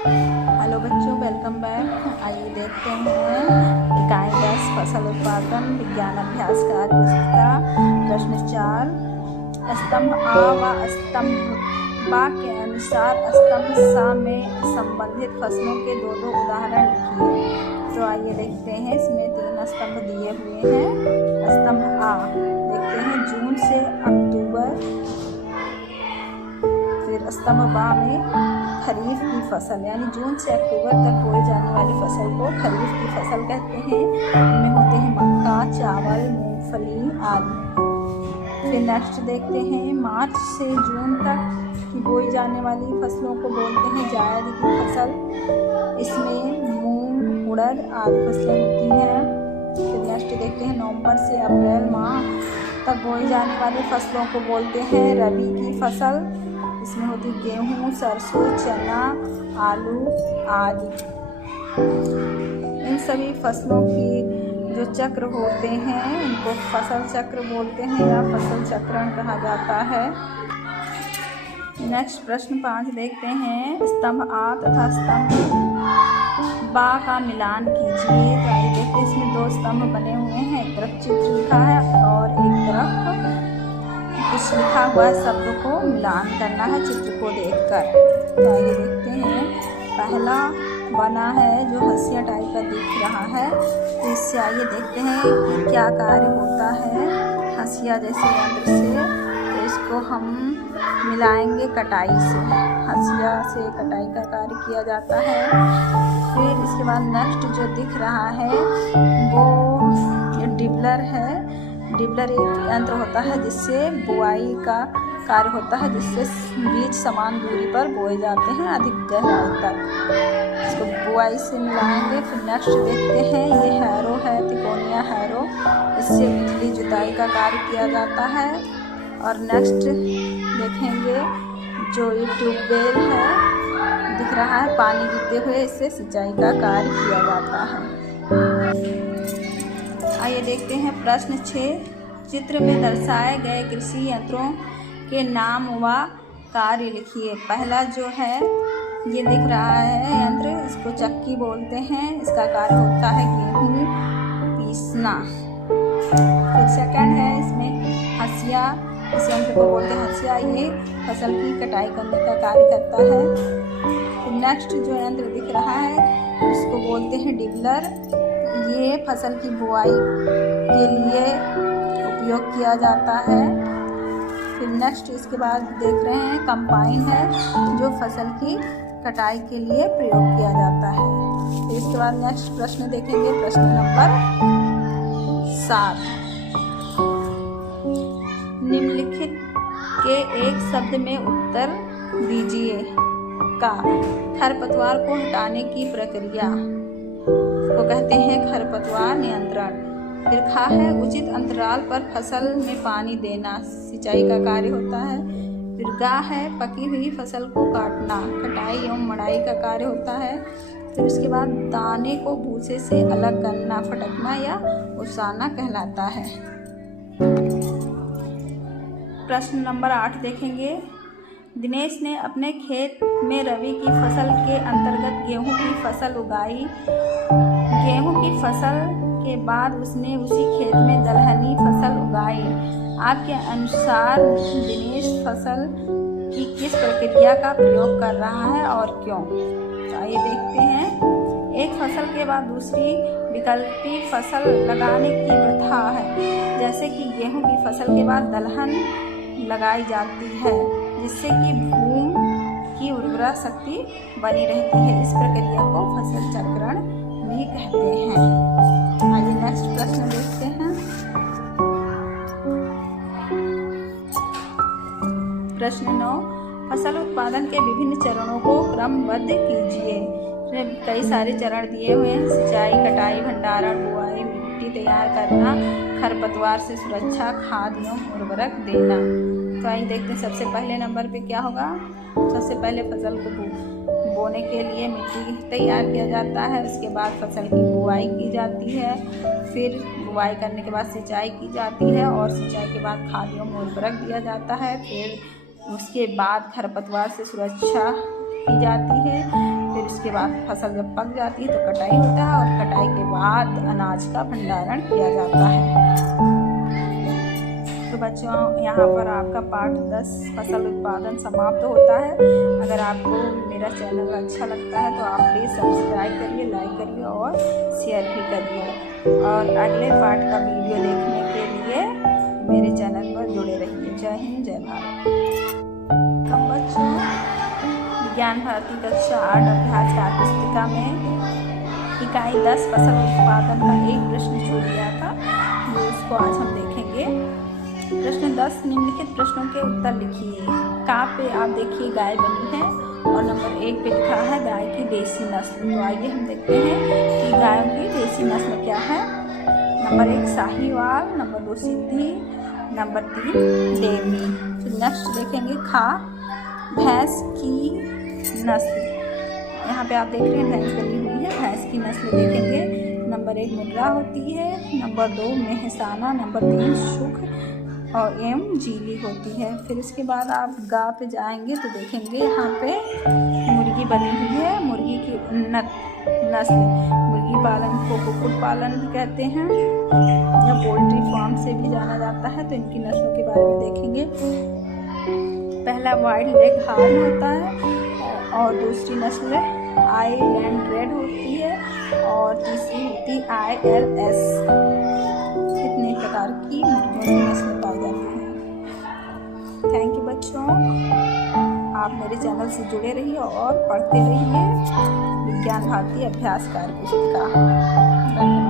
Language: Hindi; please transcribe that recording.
हेलो बच्चों, वेलकम बैक। आइए देखते हैं इकाई 10 फसल उत्पादन विज्ञान अभ्यास कार्य पुस्तिका प्रश्न 4। स्तंभ आ व स्तंभ बा के अनुसार स्तंभ सा में संबंधित फसलों के दो उदाहरण लिखिए। तो आइए देखते हैं, इसमें 3 स्तंभ दिए हुए हैं। स्तंभ आ देखते हैं जून से अक्टूबर। फिर स्तंभ बा में खरीफ की फसल, यानी जून से अक्टूबर तक बोई जाने वाली फसल को खरीफ की फसल कहते हैं। इनमें होते हैं मक्का, चावल, मूंगफली आदि। फिर नेक्स्ट देखते हैं मार्च से जून तक की बोई जाने वाली फसलों को बोलते हैं जायद की फसल। इसमें मूंग, उड़द आदि फसलें होती हैं। फिर नेक्स्ट देखते हैं नवंबर से अप्रैल माह तक बोई जाने वाली फसलों को बोलते हैं रबी की फसल। इसमें होती गेहूँ, सरसों, चना, आलू आदि। इन सभी फसलों की जो चक्र होते हैं इनको फसल चक्र बोलते हैं या फसल चक्रण कहा जाता है। नेक्स्ट प्रश्न 5 देखते हैं। स्तंभ आ तथा स्तंभ बा का मिलान कीजिए। तो आइए देखते हैं, इसमें 2 स्तंभ बने हुए हैं। एक तरफ चित्र लिखा है और एक तरफ कुछ लिखा हुआ है। शब्द को मिलान करना है चित्र को देखकर। तो आइए देखते हैं, पहला बना है जो हंसिया टाइप का दिख रहा है। तो इससे आइए देखते हैं कि क्या कार्य होता है हंसिया जैसे यंत्र से। तो इसको हम मिलाएंगे कटाई से। हंसिया से कटाई का कार्य किया जाता है। फिर इसके बाद नेक्स्ट जो दिख रहा है वो ये डिबलर है। डिबलर एक यंत्र होता है जिससे बुआई का कार्य होता है, जिससे बीज समान दूरी पर बोए जाते हैं अधिक गहराई तक। इसको बुआई से मिलाएंगे। फिर नेक्स्ट देखते हैं, ये हैरो है, तिकोनिया हैरो। इससे उथली जुताई का कार्य किया जाता है। और नेक्स्ट देखेंगे जो ये ट्यूबवेल है दिख रहा है पानी गिरते हुए, इससे सिंचाई का कार्य किया जाता है। आइए देखते हैं प्रश्न 6। चित्र में दर्शाए गए कृषि यंत्रों के नाम व कार्य लिखिए। पहला जो है ये दिख रहा है यंत्र, इसको चक्की बोलते हैं। इसका कार्य होता है गेहूँ पीसना। फिर सेकंड है इसमें हंसिया, इस यंत्र को बोलते हैं हंसिया। ये फसल की कटाई करने का कार्य करता है। फिर नेक्स्ट जो यंत्र दिख रहा है उसको बोलते हैं डिबलर। ये फसल की बुआई के लिए उपयोग किया जाता है। फिर नेक्स्ट इसके बाद देख रहे हैं कंबाइन है, जो फसल की कटाई के लिए प्रयोग किया जाता है। फिर इसके बाद नेक्स्ट प्रश्न देखेंगे, प्रश्न नंबर 7। निम्नलिखित के एक शब्द में उत्तर दीजिए। का खरपतवार को हटाने की प्रक्रिया को कहते हैं खरपतवार नियंत्रण। फिर खा है उचित अंतराल पर फसल में पानी देना, सिंचाई का कार्य होता है। फिर गा है पकी हुई फसल को काटना, कटाई एवं मड़ाई का कार्य होता है। फिर उसके बाद दाने को भूसे से अलग करना, फटकना या उसाना कहलाता है। प्रश्न नंबर 8 देखेंगे। दिनेश ने अपने खेत में रबी की फसल के अंतर्गत गेहूं की फसल उगाई। गेहूं की फसल के बाद उसने उसी खेत में दलहनी फसल उगाई। आपके अनुसार दिनेश फसल की किस प्रक्रिया का प्रयोग कर रहा है और क्यों? तो आइए देखते हैं। एक फसल के बाद दूसरी विकल्पी फसल लगाने की प्रथा है। जैसे कि गेहूं की फसल के बाद दलहन लगाई जाती है, जिससे कि भूमि की उर्वरा शक्ति बनी रहती है। इस प्रक्रिया को फसल चक्रण भी कहते हैं। आइए नेक्स्ट प्रश्न देखते हैं। प्रश्न 9। फसल उत्पादन के विभिन्न चरणों को क्रमबद्ध कीजिए। कई सारे चरण दिए हुए हैं। सिंचाई, कटाई, भंडारण, बुआई, मिट्टी तैयार करना, खरपतवार से सुरक्षा, खाद एवं उर्वरक देना। तो आइए देखते हैं, सबसे पहले नंबर पे क्या होगा। सबसे पहले फसल को बोने के लिए मिट्टी तैयार किया जाता है। उसके बाद फसल की बुआई की जाती है। फिर बुआई करने के बाद सिंचाई की जाती है और सिंचाई के बाद खाद एवं उर्वरक दिया जाता है। फिर उसके बाद खरपतवार से सुरक्षा की जाती है। फिर उसके बाद फसल जब पक जाती है तो कटाई होता है और कटाई के बाद अनाज का भंडारण किया जाता है। तो बच्चों यहाँ पर आपका पाठ 10 फसल उत्पादन समाप्त होता है। अगर आपको मेरा चैनल अच्छा लगता है तो आप प्लीज़ सब्सक्राइब करिए, लाइक करिए और शेयर भी करिए। और अगले पाठ का वीडियो देखने के लिए मेरे चैनल पर जुड़े रहिए। जय हिंद, जय भारत। तो बच्चों विज्ञान भारती कक्षा 8 अभ्यास का पुस्तिका में इकाई 10 फसल उत्पादन का एक प्रश्न छूट गया था, इसको आज हम देखेंगे। प्रश्न 10 निम्नलिखित प्रश्नों के उत्तर लिखिए। का पे आप देखिए गाय बनी है और नंबर 1 पे लिखा है गाय की देसी नस्ल। तो आइए हम देखते हैं कि गायों की देसी नस्ल क्या है। Number 1 Sahiwal, number 2 Sindhi, number 3 Demi. फिर नेक्स्ट देखेंगे खा भैंस की नस्ल। यहाँ पे आप देख रहे हैं भैंस बनी हुई है, भैंस की नस्ल देखेंगे। नंबर 1 मुर्रा होती है, नंबर 2 मेहसाना, नंबर 3 शुक और एम जीली होती है। फिर इसके बाद आप गा पे जाएंगे तो देखेंगे यहाँ पे मुर्गी बनी हुई है, मुर्गी की नस्ल। मुर्गी पालन को कुक्कुट पालन भी कहते हैं या पोल्ट्री फार्म से भी जाना जाता है। तो इनकी नस्लों के बारे में देखेंगे। पहला वाइल्ड लेग हार्न होता है और दूसरी नस्ल आइलैंड रेड होती है और तीसरी होती ILS। कितने प्रकार की मुर्गियों की नस्लें पाई जाती हैं। थैंक यू बच्चों, आप मेरे चैनल से जुड़े रहिए और पढ़ते रहिए विज्ञान भारती अभ्यास कार्य पुस्तिका। धन्यवाद।